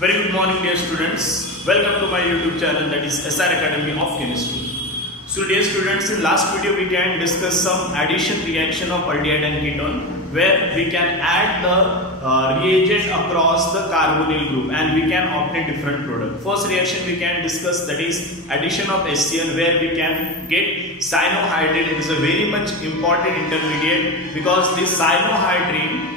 Very good morning, dear students. Welcome to my YouTube channel, that is SR Academy of Chemistry. So, dear students, in last video we can discuss some addition reaction of aldehyde and ketone, where we can add the reagent across the carbonyl group and we can obtain different product. First reaction we can discuss, that is addition of HCl, where we can get cyanohydrine. It is a very much important intermediate because this cyanohydrine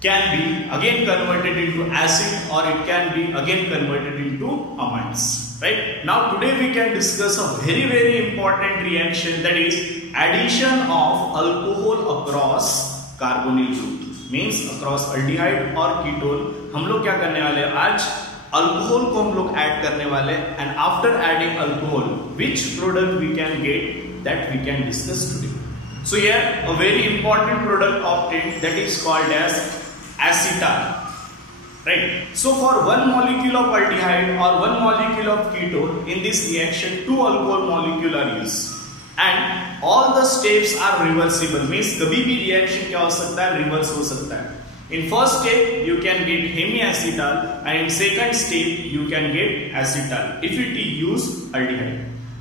can be again converted into acid or it can be again converted into amides. Right? Now today we can discuss a very important reaction, that is addition of alcohol across carbonyl group, means across aldehyde और ketone. हम लोग क्या करने वाले हैं आज, alcohol को हम लोग ऐड करने वाले हैं, and after adding alcohol which product we can get, that we can discuss today. So here a very important product obtained, that is called as acetal. Right? So for one molecule of aldehyde or one molecule of ketone, in this reaction two alcohol molecule are used and all the steps are reversible, means कभी भी reaction क्या हो सकता है, reverse हो सकता है. In first step you can get hemiacetal and in second step you can get acetal if it use aldehyde.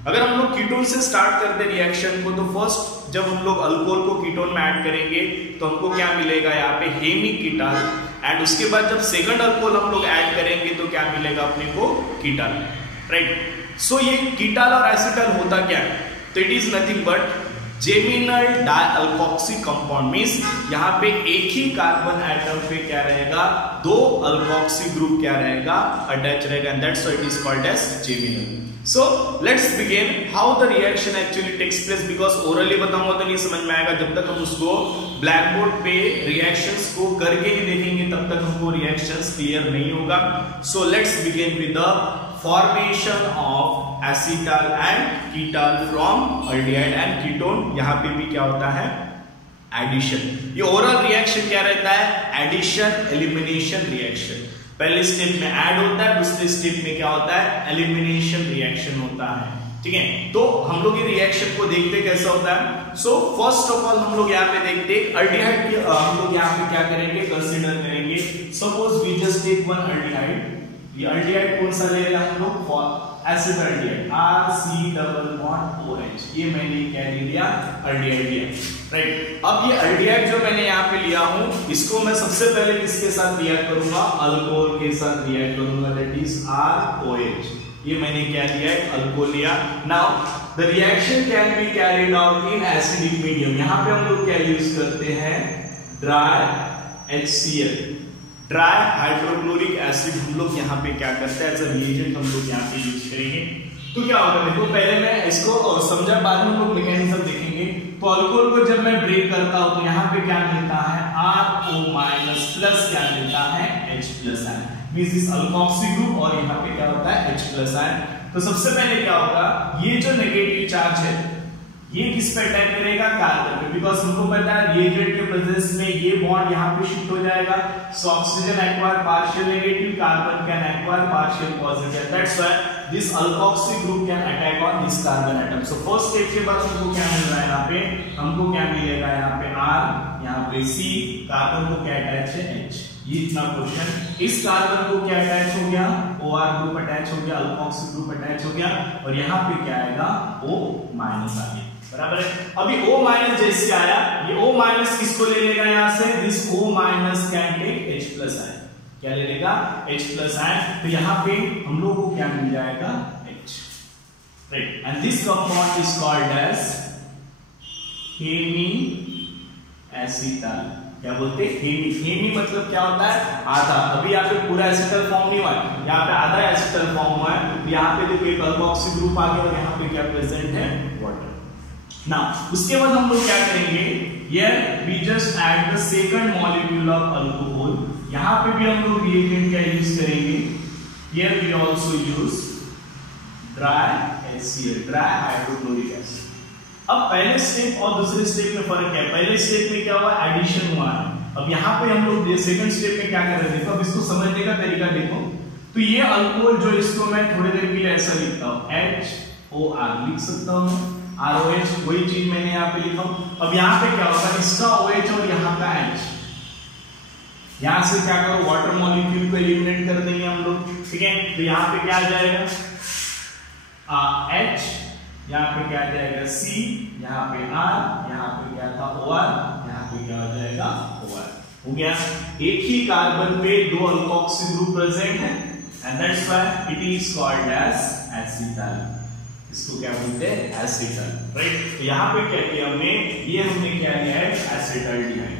अगर हम लोग कीटोन से स्टार्ट करते हैं रिएक्शन को, तो फर्स्ट जब हम लोग अल्कोहल को कीटोन में ऐड करेंगे तो हमको क्या मिलेगा, यहाँ पे हेमिकीटाल, एंड उसके बाद जब सेकंड अल्कोहल हम लोग ऐड करेंगे तो क्या मिलेगा अपने को, कीटाल. राइट? सो ये कीटाल और एसिटल होता क्या है, तो it is nothing but geminal dialkoxy compound, means यहाँ पे एक ही कार्बन एटम पे क्या रहेगा, दो अल्कोक्सी ग्रुप क्या रहेगा, अटैच रहेगा, and that's why it is called as geminal. So let's begin how the reaction actually takes place, because orally बताऊंगा तो नहीं समझ में आएगा, जब तक हम उसको ब्लैक बोर्ड पे reactions को करके नहीं देखेंगे तब तक हमको reactions clear नहीं होगा. So let's begin with the formation of acetal and ketal from aldehyde and ketone. यहाँ पे भी क्या होता है, addition. ये oral reaction क्या रहता है, addition elimination reaction. पहले स्टेप में ऐड होता है, दूसरे स्टेप में क्या होता है, एलिमिनेशन रिएक्शन होता है. ठीक है, तो हम लोग ये रिएक्शन को देखते कैसा होता है. सो फर्स्ट ऑफ ऑल हम लोग यहाँ पे देखते हैं अल्डिहाइड की, हम लोग यहाँ पे क्या करेंगे, कंसीडर करेंगे. Suppose we just take one aldehyde. ये अल्डिहाइड कौन सा ले रहे हैं हम लोग, एसिड अल्डिहाइड, RC≡OH. ये मैंने क्या ले लिया, अल्डिहाइड लिया. राइट? अब ये अल्डिहाइड जो मैंने यहाँ पे लिया हूँ, इसको मैं सबसे पहले किसके साथ रिएक्ट करूंगा, अल्कोहल के साथ रिएक्ट करूंगा, दैट इज ROH. ये मैंने क्या लिया है, अल्कोहल लिया. Now the reaction can be carried out in acidic medium. यहाँ पे हम लोग क्या यूज करते हैं, dry HCl, dry hydrochloric acid हम लोग यहाँ पे क्या करते हैं, एज अ रिएजेंट हम लोग यहाँ पे यूज करेंगे. तो क्या होगा, देखो पहले मैं इसको समझा, बाद में हम लोग मैकेनिज्म देखेंगे. तो अल्कोहल को जब मैं ब्रेक करता हूं तो यहाँ पे क्या मिलता है, RO- प्लस क्या मिलता है, H+ ion, means this alkoxy group, और यहाँ पे क्या होता है, H+ आयन. तो सबसे पहले क्या होगा, ये जो नेगेटिव चार्ज है ये किस पे अटैक करेगा, कार्बन पे, बिकॉज हमको पता है रिएजेंट के प्रेजेंस में ये बॉन्ड यहाँ पे शिफ्ट हो जाएगा. So oxygen acquire partial negative, carbon can acquire partial positive. That's why this alkoxy group can attack on this carbon atom. So first step के बाद हमको क्या मिल रहा है, यहाँ पे हमको क्या मिलेगा, यहाँ पे R, यहाँ पे C, कार्बन को क्या अटैच है, H. ये इतना क्वेश्चन. इस कार्बन को क्या अटैच हो गया, OR ग्रुप अटैच हो गया, अल्कोक्सी ग्रुप अटैच हो गया, और यहाँ पे क्या आएगा, O- आ गया. बराबर है. अभी O- जैसे आया, ये O- किसको ले लेगा, यहाँ से this O- can take H+ ion. क्या ले लेगा, H+ आयन. तो यहाँ पे हम लोग को क्या मिल जाएगा, H. Right? And this compound is called as hemiacetal. क्या बोलते हैं, हेमी मतलब क्या होता है, आधा. अभी यहाँ पे पूरा एसिटल फॉर्म नहीं हुआ है, यहाँ पे आधा एसिटल फॉर्म हुआ है. तो यहाँ पे देखो एक अल्कोक्सी ग्रुप आ गया और यहाँ पे क्या प्रेजेंट है, वाटर. नाउ उसके बाद हम लोग क्या करेंगे, here we just add the second molecule of alcohol. यहाँ पे भी हम लोग reagent क्या यूज करेंगे, here we also use dry HCl, dry hydrochloric acid. अब पहले स्टेप और दूसरे स्टेप में फर्क है. पहले स्टेप में क्या हुआ, एडिशन हुआ है. अब यहाँ पे हम लोग सेकंड स्टेप में क्या कर रहे हैं, देखो अब इसको समझने का तरीका देखो. तो ये अल्कोहल जो, इसको मैं थोड़ी देर के लिए ऐसा लिखता हूँ, HOR लिख सकता हूँ, ROH, वही चीज मैंने यहाँ पे लिखा हूं. अब यहाँ पे क्या होगा, इसका OH और यहाँ का H, यहां से क्या करो, वाटर मॉलिक्यूल को एलिमिनेट कर देंगे हम तो यहाँ पे क्या आ जाएगा H, यहाँ पे क्या आ जाएगा C, यहाँ पे R, यहाँ पे क्या था OR, यहाँ पे क्या हो जाएगा OR। हो गया। एक ही कार्बन पे दो अल्कोक्सिल ग्रुप प्रेजेंट है and that's why it is called as acetal. इसको क्या बोलते हैं एसिटल, राइट। तो यहाँ पे क्या किया हमने, ये हमने क्या लिया है एसिटल्डिहाइड,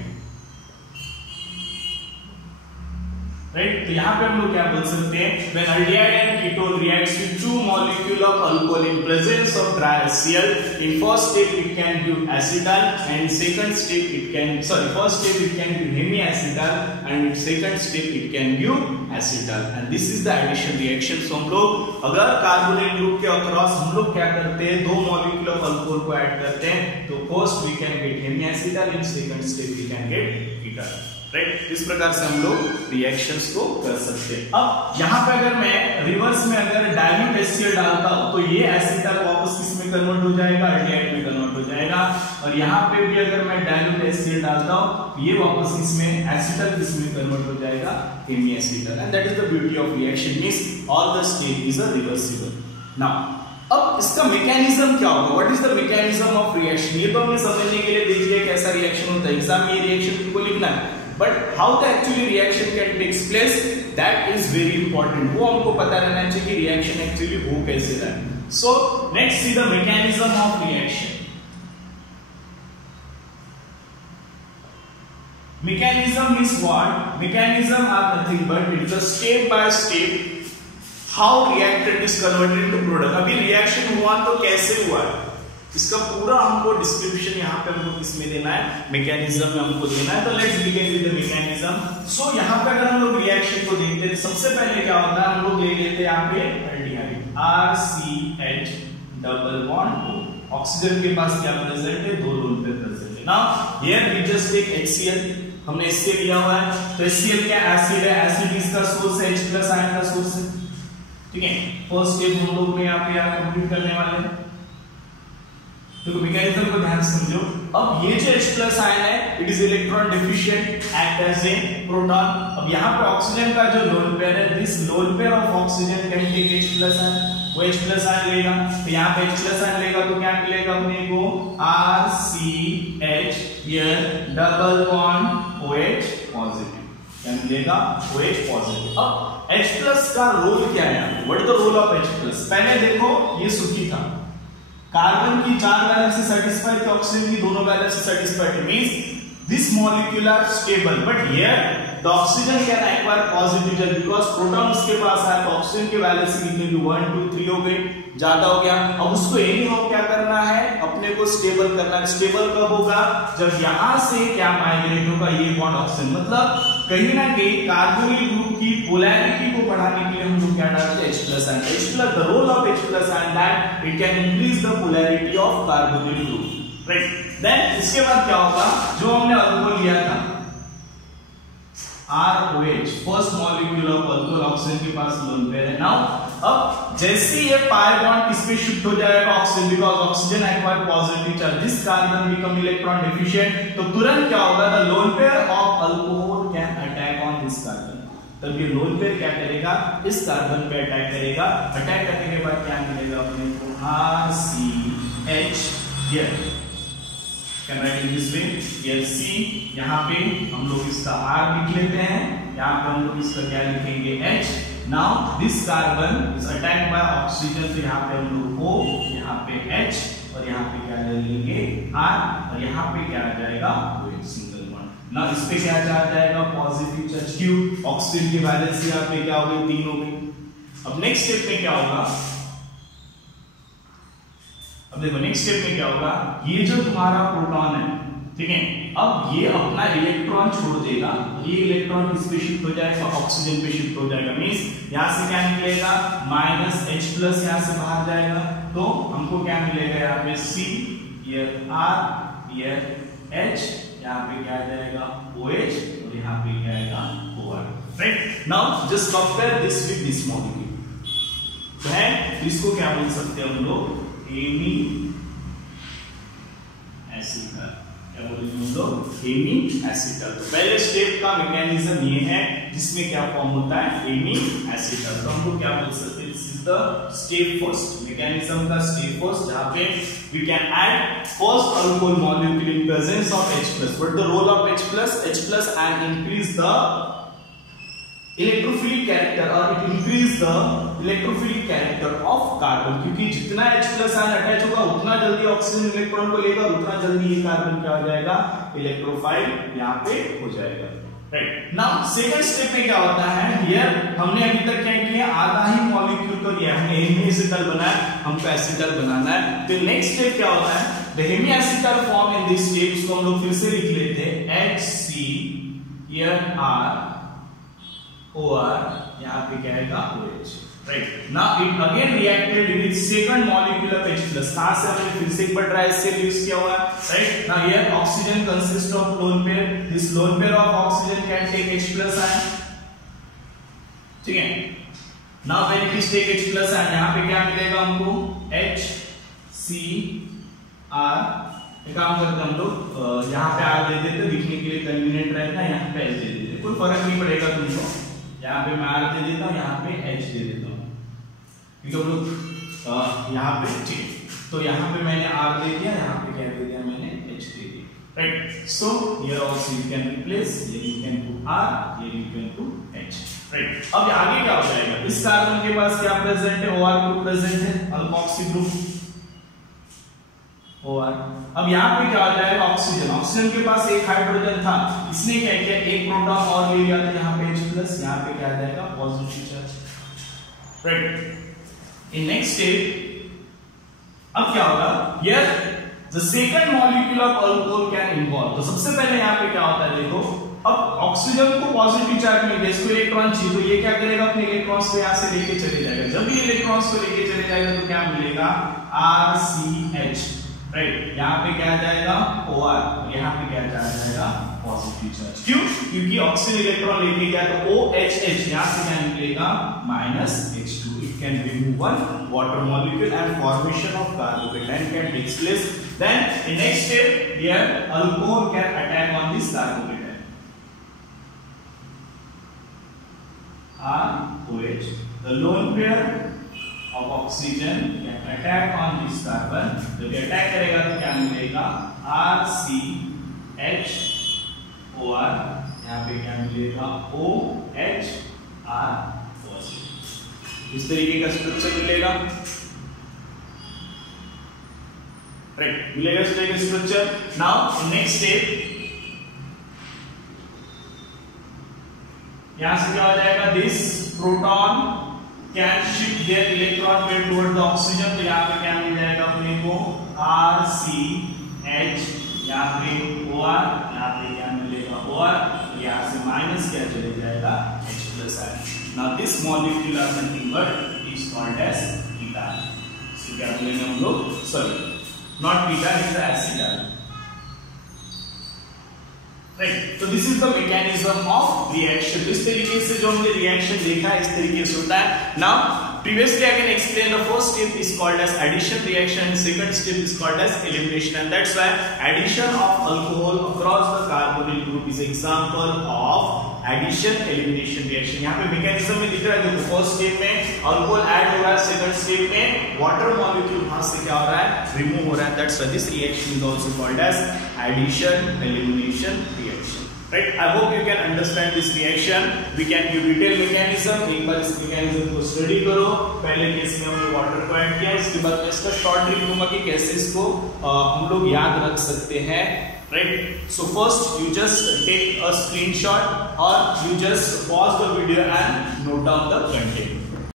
राइट। तो यहाँ पे हम लोग क्या बोल सकते हैं, when aldehyde and ketone reacts with two molecule of alcohol in presence of TriHCl, in first step it can give acetal and second step it can first step it can give hemiacetal and in second step it can give acetal and this is the addition reaction। so हम लोग अगर carbonyl group के across हम लोग क्या करते हैं, दो मॉलिक्यूल ऑफ अल्कोहल को ऐड करते हैं तो first we can get hemiacetal, in second step we can get ketone, right. इस प्रकार से हम लोग रिएक्शंस को कर सकते हैं। अब यहाँ पे अगर मैं रिवर्स में अगर डाइल्यूट HCl डालता हूं तो ये एसिटल वापस किस में कन्वर्ट हो जाएगा, एल्डिहाइड में कन्वर्ट हो जाएगा। और यहाँ पे भी अगर मैं डाइल्यूट HCl डालता हूं तो ये वापस इसमें एसिटल किस में कन्वर्ट हो जाएगा, hemiacetal. And that is the beauty of reaction, means all the step is a reversible. Now अब इसका मैकेनिज्म क्या होगा, what is the mechanism of reaction, ये तो हमने समझने के लिए देख लिया कैसा रिएक्शन होता है, एग्जाम में ये रिएक्शन को लिखना है। But how the actually reaction can takes place, that is very important। वो हमको पता रहना चाहिए कि reaction actually हो कैसे रहा है। So let's see the mechanism of reaction। Mechanism is what? Mechanism are nothing but it's a step by step how reactant is converted into product। अभी reaction हुआ तो कैसे हुआ है, इसका पूरा हमको डिस्क्रिप्शन यहाँ पे हमको किसमें देना है, मैकेनिज्म में हमको देना है। तो let's begin with the mechanism. So यहाँ पे अगर हम लोग रिएक्शन को देखते हैं सबसे पहले क्या होता है, हम लोग ले लेते हैं यहाँ पे aldehyde RCH double bond O, oxygen के पास क्या प्रेजेंट है, दो लोन पे प्रेजेंट है। Now here we just take HCl, हमने HCl लिया हुआ है तो HCl क्या एसिड है, एसिड इसका सोर्स है, H+ आयन का सोर्स है, ठीक है। फर्स्ट स्टेप हम लोग ने यहाँ पे कंप्लीट करने वाले हैं। तो मैकेनिज्म को ध्यान से समझो। अब ये जो H+ आयन है it is electron deficient, act as a proton. अब यहाँ पे ऑक्सीजन का जो लोन पेयर है, this lone pair of oxygen can take H+ ion, वो H+ आयन लेगा तो यहाँ पे H+ आयन लेगा तो क्या मिलेगा अपने को RCH here double bond OH positive, क्या मिलेगा OH पॉजिटिव। अब H+ का रोल क्या है, what is the role of H+? पहले देखो ये सुखी था, कार्बन की 4 वैलेंस से सेटिस्फाइड थी, ऑक्सीजन की दोनों वैलेंस से satisfied, means this molecule are stable but here the oxygen can acquire positive charge because proton उसके पास है तो ऑक्सीजन के वैलेंस कितनी हुई, 1 2 3 हो गई, ज्यादा हो गया। अब उसको एनी हाउ क्या करना है, अपने को स्टेबल करना है। स्टेबल कब होगा, जब यहां से क्या माइग्रेट होगा, ये बॉन्ड ऑक्सीजन, मतलब कहीं ना कहीं कार्बोनिल ग्रुप की पोलैरिटी को बढ़ाने के लिए हम लोग क्या डालते हैं H+ ion. H+, the role of H+ ion that it can increase the polarity of carbonyl group, right. Then इसके बाद क्या होगा, जो हमने अल्कोहल लिया था ROH, first molecule of alcohol, oxygen के पास लोन पेयर है। नाउ अब जैसे ये पाई बॉन्ड किस पे शिफ्ट हो जाएगा, oxygen, because oxygen acquire positive charge, this carbon become electron deficient, तो तुरंत क्या होगा, the loan pair of alcohol can attack on this carbon. तब ये लोन पेयर क्या करेगा, इस कार्बन पे अटैक करेगा। अटैक करने के बाद क्या मिलेगा अपने को RCH here, can write in this way, here C, यहाँ पे हम लोग इसका R लिख लेते हैं, यहाँ पे हम लोग इसका क्या लिखेंगे H। Now this carbon is attacked by oxygen, तो यहाँ पे हम लोग O, यहाँ पे H और यहाँ पे क्या ले लेंगे R और यहाँ पे क्या आ जाएगा OH सिंगल बॉन्ड। नाउ इस पे क्या आ जाएगा पॉजिटिव चार्ज, क्यों, ऑक्सीजन की वैलेंस यहाँ पे क्या हो गई 3 हो गई। अब नेक्स्ट स्टेप में क्या होगा, अब देखो नेक्स्ट स्टेप में क्या होगा, ये जो तुम्हारा प्रोटॉन है, ठीक है, अब ये अपना इलेक्ट्रॉन छोड़ देगा, ये इलेक्ट्रॉन किस पे शिफ्ट हो जाएगा, ऑक्सीजन पे शिफ्ट हो जाएगा, मींस यहां से क्या निकलेगा -H+ यहां से बाहर जाएगा, तो हमको क्या मिलेगा यहाँ पे C, here R, here H, यहाँ पे क्या आ जाएगा OH और यहाँ पे क्या आएगा OR, right. Now just compare this with this molecule, तो है इसको क्या बोल सकते हैं हम लोग, हेमी एसिटल, क्या बोलेंगे हम लोग, हेमी एसिटल। तो पहले स्टेप का मैकेनिज्म ये है, जिसमें क्या फॉर्म होता है हेमीएसिटल। तो हम लोग क्या बोल सकते हैं, this is the step first mechanism का स्टेप फर्स्ट, जहां पे we can add first alcohol molecule in presence of H+. What the role of H+ and increase the electrophilic character or it increase the electrophilic character of carbon, क्योंकि जितना H+ ion attach होगा उतना जल्दी oxygen electron को लेगा, उतना जल्दी ये कार्बन क्या हो जाएगा, इलेक्ट्रोफाइल यहाँ पे हो जाएगा। राइट, नाउ सेकंड स्टेप में क्या होता है, हियर हमने अभी तक क्या किया, आधा ही मॉलिक्यूल को लिया, हमने हेमीएसिटल बनाया, हमको एसिटल बनाना है। तो नेक्स्ट स्टेप क्या होता है, the hemiacetal form in this step, इसको हम लोग फिर से लिख लेते हैं HCl यहाँ पे क्या आएगा OH। Right, now it again reacted with second molecule of H+। कहां से हमने फिर से एक बार ट्राई से यूज किया हुआ है। Right, now here oxygen consist of lone pair, this lone pair of oxygen can take H+ ion. ठीक है, now when it is take H+ ion, यहाँ पे क्या मिलेगा हमको, HCl। एक काम करते हम लोग यहाँ पे R दे देते, लिखने के लिए कन्वीनियंट रहेगा, यहाँ पे H दे देते, कोई फर्क नहीं पड़ेगा तुमको। यहाँ पे मैं R दे देता हूँ, यहाँ पे H दे देता हूँ, क्योंकि हम लोग यहाँ पे, ठीक, तो यहाँ पे मैंने R दे दिया, यहाँ पे क्या दे दिया मैंने, H दे दिया। Right, so here also you can replace, here you can put R, here you can put H। Right, अब आगे क्या हो जाएगा, इस कार्बन के पास क्या प्रेजेंट है, OR ग्रुप प्रेजेंट है, अल्कोक्सी ग्रुप OR। अब यहाँ पे क्या हो जाएगा, ऑक्सीजन, ऑक्सीजन के पास एक हाइड्रोजन था, इसने क्या किया, एक प्रोटॉन और ले लिया, तो यहाँ पे H+, यहाँ पे क्या आ जाएगा, positive charge. Right, in next step अब क्या होगा, here the second molecule of alcohol can involve. तो सबसे पहले यहाँ पे क्या होता है, देखो, अब ऑक्सीजन को पॉजिटिव चार्ज मिल गया, इसको इलेक्ट्रॉन चाहिए, तो ये क्या करेगा, अपने इलेक्ट्रॉन्स को यहाँ से लेके चले जाएगा। जब ये इलेक्ट्रॉन्स को लेके चले जाएगा तो क्या मिलेगा, RCH। राइट, यहाँ पे क्या आ जाएगा, OR, यहाँ पे क्या आ जाएगा, पॉजिटिव चार्ज। क्यों, क्योंकि ऑक्सीजन इलेक्ट्रॉन लेके गया तो OHH, यहाँ से क्या निकलेगा, -H2। It can remove one water molecule and formation of carbocation can take place. Then in next step, here alcohol can attack on this carbocation. OH, the lone pair of oxygen can attack on this carbon. जब ये attack करेगा तो क्या मिलेगा, RCH OR, यहाँ पे क्या मिलेगा, OH R पॉजिटिव। इस तरीके का स्ट्रक्चर मिलेगा। राइट, मिलेगा इस तरीके का स्ट्रक्चर। नाउ नेक्स्ट स्टेप, यहां से क्या हो जाएगा, this proton can shift there electron pair toward the oxygen. तो यहाँ पे क्या मिल जाएगा अपने को, RCH, यहाँ पे OR, यहाँ पे क्या मिलेगा OR, यहाँ से माइनस क्या चले जाएगा, H+ ion. Now this molecule are nothing but is called as ketone. So क्या बोलेंगे हम लोग, sorry not ketone, is acetal. Right, तो this is the mechanism of reaction. इस तरीके से जो हमने रिएक्शन देखा है, इस तरीके से होता है। Now previously I can explain the first step is called as addition reaction and second step is called as elimination, and that's why addition of alcohol across the carbonyl group is example of addition elimination reaction। यहाँ पे mechanism में दिख रहा है, देखो first step में alcohol add हो रहा है, सेकंड स्टेप में वाटर मॉलिक्यूल वहां से क्या हो रहा है, रिमूव हो रहा है। That's why this reaction is also called as addition elimination reaction। Right, I hope you can understand this reaction. We can give detail mechanism। एक बार इस mechanism को स्टडी करो। पहले केस में हमने वाटर को ऐड किया, इसके बाद मैं इसका शॉर्ट रिव्यू दूंगा कि कैसे इसको हम लोग याद रख सकते हैं। Right, so first you just take a screenshot or you just pause the video and note down the content।